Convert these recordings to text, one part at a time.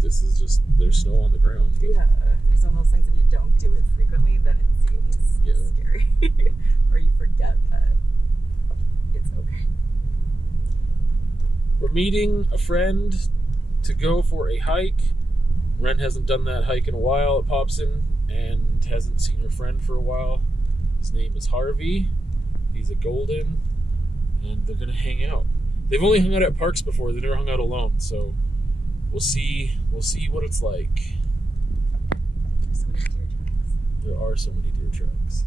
This is just, there's snow on the ground. Yeah, it's one of those things if you don't do it frequently, then it seems scary. Or you forget that it's okay. We're meeting a friend to go for a hike. Wren hasn't done that hike in a while at Popson and hasn't seen her friend for a while. His name is Harvey. He's a golden, and they're gonna hang out. They've only hung out at parks before. They never hung out alone, so we'll see what it's like. There's so many deer tracks. There are so many deer tracks.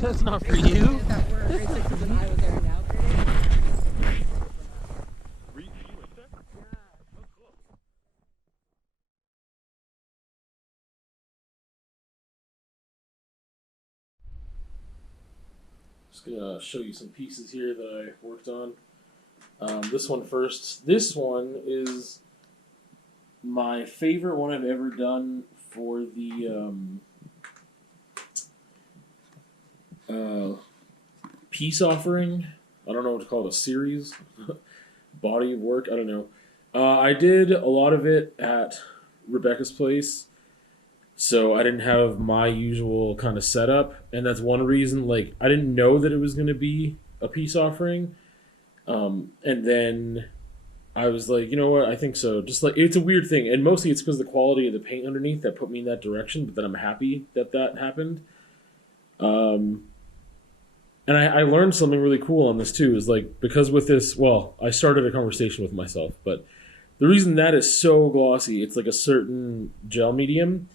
That's not for you. Just gonna show you some pieces here that I worked on. This one first. This one is my favorite one I've ever done for the peace offering. I don't know what to call it, a series, body of work. I don't know. I did a lot of it at Rebecca's place. So I didn't have my usual kind of setup, and that's one reason, like, I didn't know that it was going to be a peace offering, and then I was like, you know what, I think so. Just like, it's a weird thing, and mostly it's because of the quality of the paint underneath that put me in that direction, but then I'm happy that that happened. And I learned something really cool on this too, is like, because with this, well, I started a conversation with myself, but the reason that is so glossy, it's like a certain gel medium,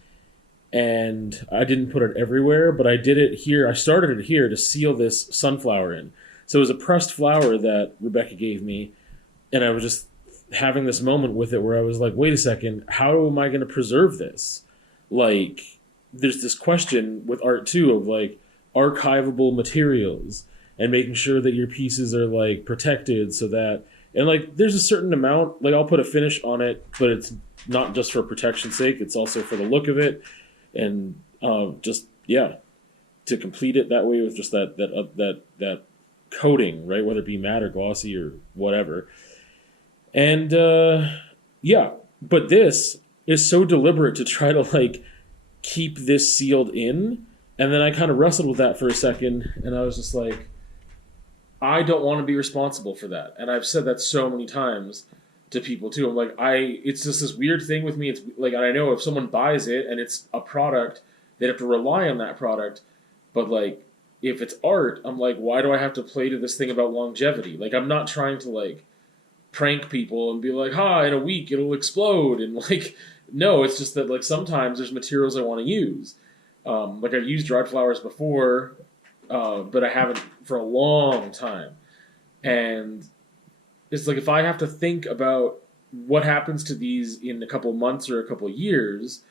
and I didn't put it everywhere, but I did it here. I started it here to seal this sunflower in. So it was a pressed flower that Rebecca gave me, and I was just having this moment with it where I was like, wait a second, how am I going to preserve this? Like, there's this question with art too of like archiveable materials and making sure that your pieces are like protected so that, and like there's a certain amount, like I'll put a finish on it, but it's not just for protection's sake, it's also for the look of it. And just to complete it that way with just that coating, right? Whether it be matte or glossy or whatever. And but this is so deliberate to try to like keep this sealed in. And then I kind of wrestled with that for a second, and I was just like, I don't want to be responsible for that. And I've said that so many times to people too. I'm like, it's just this weird thing with me. It's like, I know if someone buys it and it's a product, they have to rely on that product. But like, if it's art, I'm like, why do I have to play to this thing about longevity? Like, I'm not trying to like prank people and be like, in a week it'll explode. And like, no, it's just that like sometimes there's materials I want to use. Like I've used dried flowers before, but I haven't for a long time. And it's like, if I have to think about what happens to these in a couple months or a couple years,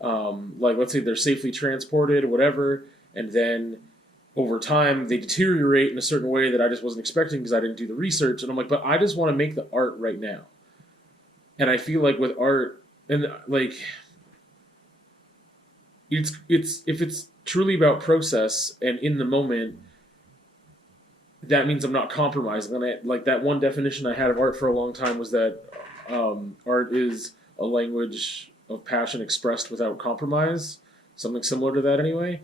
like let's say they're safely transported or whatever, and then over time they deteriorate in a certain way that I just wasn't expecting because I didn't do the research. And I'm like, but I just want to make the art right now. And I feel like with art, and like, it's if it's truly about process and in the moment, that means I'm not compromising. And like that one definition I had of art for a long time was that art is a language of passion expressed without compromise. Something similar to that anyway.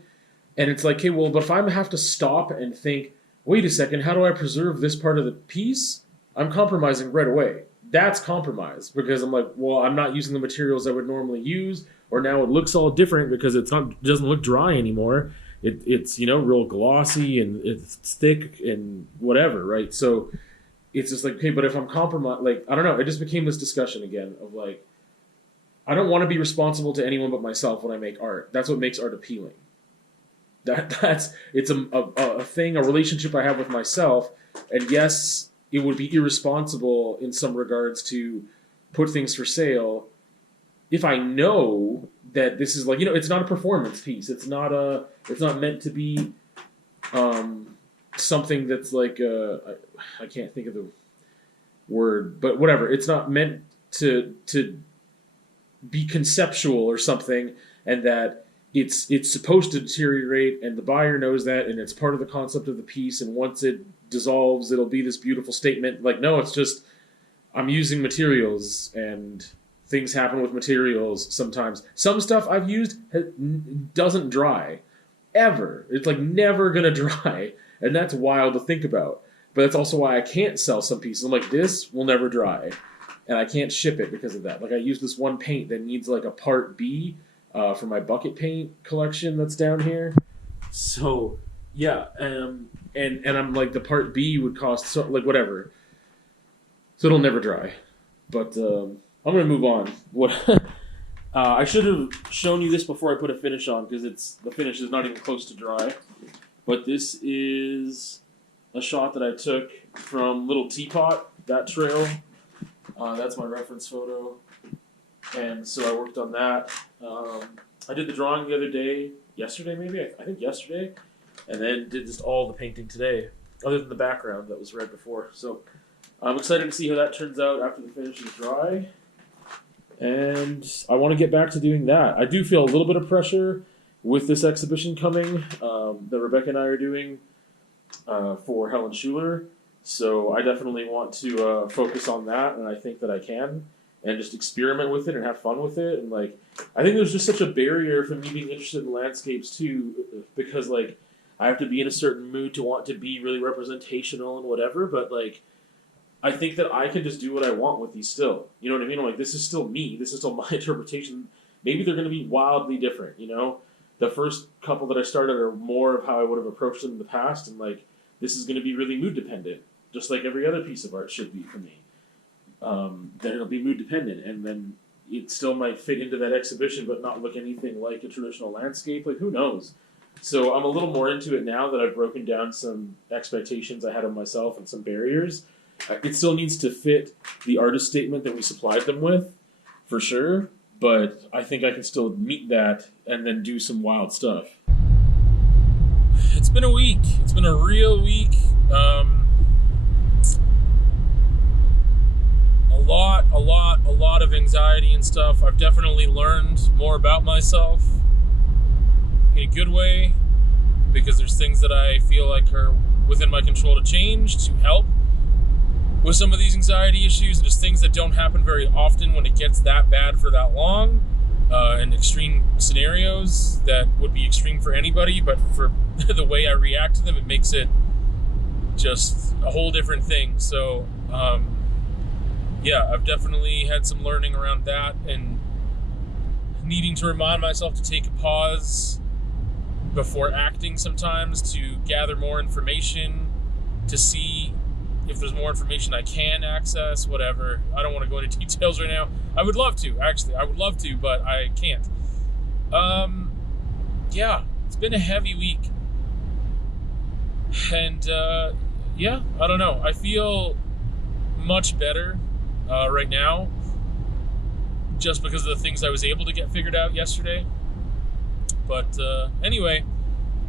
And it's like, okay, well, but if I have to stop and think, wait a second, how do I preserve this part of the piece? I'm compromising right away. That's compromise, because I'm like, well, I'm not using the materials I would normally use, or now it looks all different because it doesn't look dry anymore. It's real glossy and it's thick and whatever, right? So it's just like, okay, but if I'm compromised, like, I don't know, it just became this discussion again of like, I don't want to be responsible to anyone but myself when I make art. That's what makes art appealing. It's a thing, a relationship I have with myself. And yes, it would be irresponsible in some regards to put things for sale if I know that this is like, it's not a performance piece. It's not meant to be something that's like, I can't think of the word, but whatever. It's not meant to be conceptual or something, and that it's supposed to deteriorate, and the buyer knows that, and it's part of the concept of the piece. And once it dissolves, it'll be this beautiful statement. Like, no, it's just I'm using materials, and things happen with materials sometimes. Some stuff I've used doesn't dry ever. It's like never gonna dry, and that's wild to think about. But that's also why I can't sell some pieces. I'm like, this will never dry, and I can't ship it because of that. Like, I use this one paint that needs like a part B for my bucket paint collection that's down here. So yeah, and I'm like, the part B would cost so, like, whatever. So it'll never dry. But I'm gonna move on. What I should have shown you this before I put a finish on, because the finish is not even close to dry. But this is a shot that I took from Little Teapot, that trail. That's my reference photo. And so I worked on that. I did the drawing the other day, yesterday maybe? I think yesterday. And then did just all the painting today, other than the background that was red before. So I'm excited to see how that turns out after the finish is dry. And I want to get back to doing that. I do feel a little bit of pressure with this exhibition coming that Rebecca and I are doing for Helen Schuler. So I definitely want to focus on that, and I think that I can, and just experiment with it and have fun with it. And like, I think there's just such a barrier for me being interested in landscapes too, because like I have to be in a certain mood to want to be really representational and whatever. But like, I think that I can just do what I want with these still. You know what I mean? I'm like, this is still me. This is still my interpretation. Maybe they're going to be wildly different. You know, the first couple that I started are more of how I would have approached them in the past, and like, this is going to be really mood dependent, just like every other piece of art should be for me. Then it'll be mood dependent, and then it still might fit into that exhibition but not look anything like a traditional landscape. Like, who knows? So I'm a little more into it now that I've broken down some expectations I had of myself and some barriers. It still needs to fit the artist statement that we supplied them with, for sure, but I think I can still meet that and then do some wild stuff. It's been a week. It's been a real week. A lot of anxiety and stuff. I've definitely learned more about myself in a good way, because there's things that I feel like are within my control to change, to help with some of these anxiety issues, and just things that don't happen very often when it gets that bad for that long, in extreme scenarios that would be extreme for anybody, but for the way I react to them, it makes it just a whole different thing. So yeah, I've definitely had some learning around that, and needing to remind myself to take a pause before acting sometimes, to gather more information, to see if there's more information I can access, whatever. I don't want to go into details right now. I would love to, actually. I would love to, but I can't. Yeah, it's been a heavy week. And, yeah, I don't know. I feel much better right now, just because of the things I was able to get figured out yesterday. But anyway,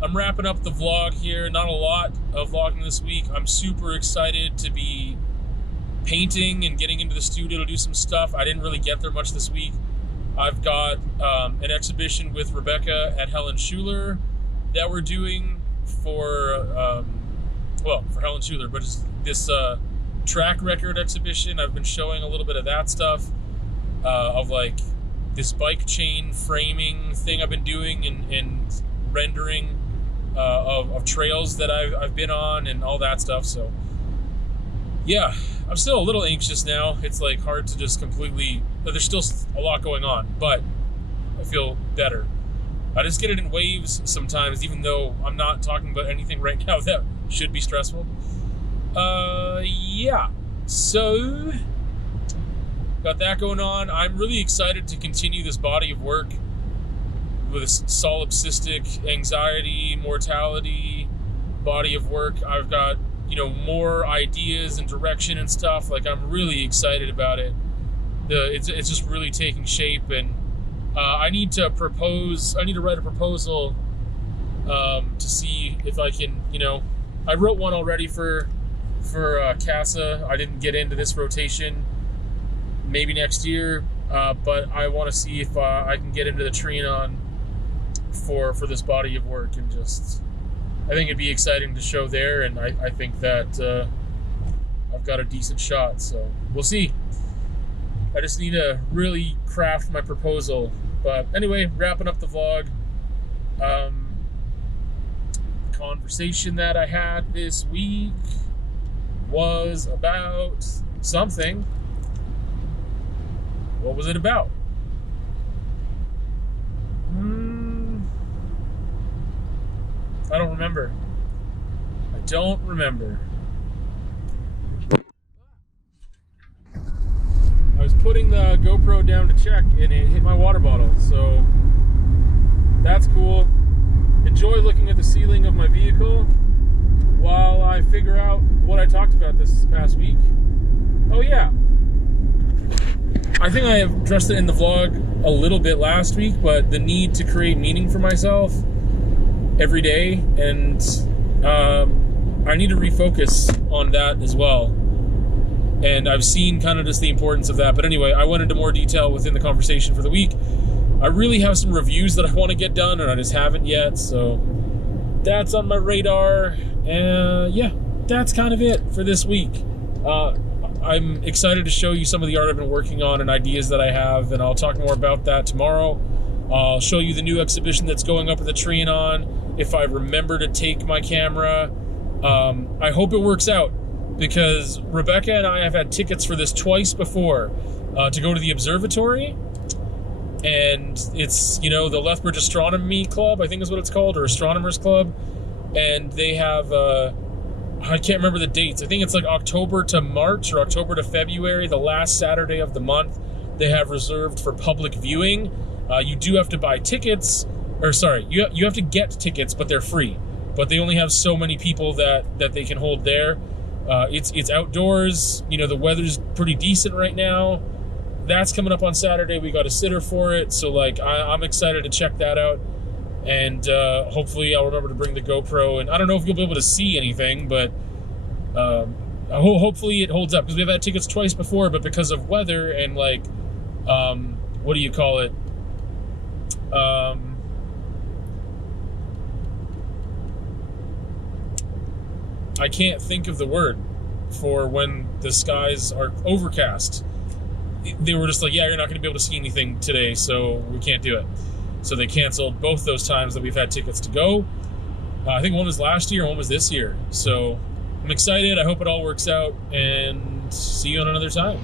I'm wrapping up the vlog here. Not a lot of vlogging this week. I'm super excited to be painting and getting into the studio to do some stuff. I didn't really get there much this week. I've got an exhibition with Rebecca at Helen Schuler that we're doing for Helen Schuler, but it's this track record exhibition. I've been showing a little bit of that stuff, of like this bike chain framing thing I've been doing, and rendering of trails that I've been on and all that stuff. So yeah, I'm still a little anxious now. It's like hard to just completely, there's still a lot going on, but I feel better. I just get it in waves sometimes, even though I'm not talking about anything right now that should be stressful. Yeah, so got that going on. I'm really excited to continue this body of work with this solipsistic anxiety, mortality body of work. I've got, more ideas and direction and stuff. Like, I'm really excited about it. It's just really taking shape, and I need to write a proposal to see if I can, I wrote one already for CASA. I didn't get into this rotation, maybe next year, but I want to see if I can get into the Trianon for this body of work, and just I think it'd be exciting to show there, and I think that I've got a decent shot, so we'll see. I just need to really craft my proposal. But anyway, wrapping up the vlog. Conversation that I had this week was about something. What was it about? I don't remember. I don't remember. I was putting the GoPro down to check and it hit my water bottle, so that's cool. Enjoy looking at the ceiling of my vehicle while I figure out what I talked about this past week. Oh yeah. I think I have addressed it in the vlog a little bit last week, but the need to create meaning for myself every day, and I need to refocus on that as well. And I've seen kind of just the importance of that. But anyway, I went into more detail within the conversation for the week. I really have some reviews that I want to get done, and I just haven't yet, so that's on my radar. And yeah, that's kind of it for this week. I'm excited to show you some of the art I've been working on and ideas that I have, and I'll talk more about that tomorrow. I'll show you the new exhibition that's going up at the Trianon, if I remember to take my camera. I hope it works out, because Rebecca and I have had tickets for this twice before, to go to the observatory. And it's, you know, the Lethbridge Astronomy Club, I think is what it's called, or Astronomers Club. And they have, I can't remember the dates. I think it's like October to March or October to February, the last Saturday of the month. They have reserved for public viewing. You do have to buy tickets, or sorry, you have to get tickets, but they're free. But they only have so many people that they can hold there. It's outdoors. You know, the weather's pretty decent right now. That's coming up on Saturday. We got a sitter for it, so like I'm excited to check that out, and hopefully I'll remember to bring the GoPro. And I don't know if you'll be able to see anything, but hopefully it holds up, because we've had tickets twice before, but because of weather and like what do you call it? I can't think of the word for when the skies are overcast. They were just like, yeah, you're not going to be able to see anything today, so we can't do it. So they canceled both those times that we've had tickets to go. I think one was last year, one was this year. So I'm excited. I hope it all works out, and see you on another time.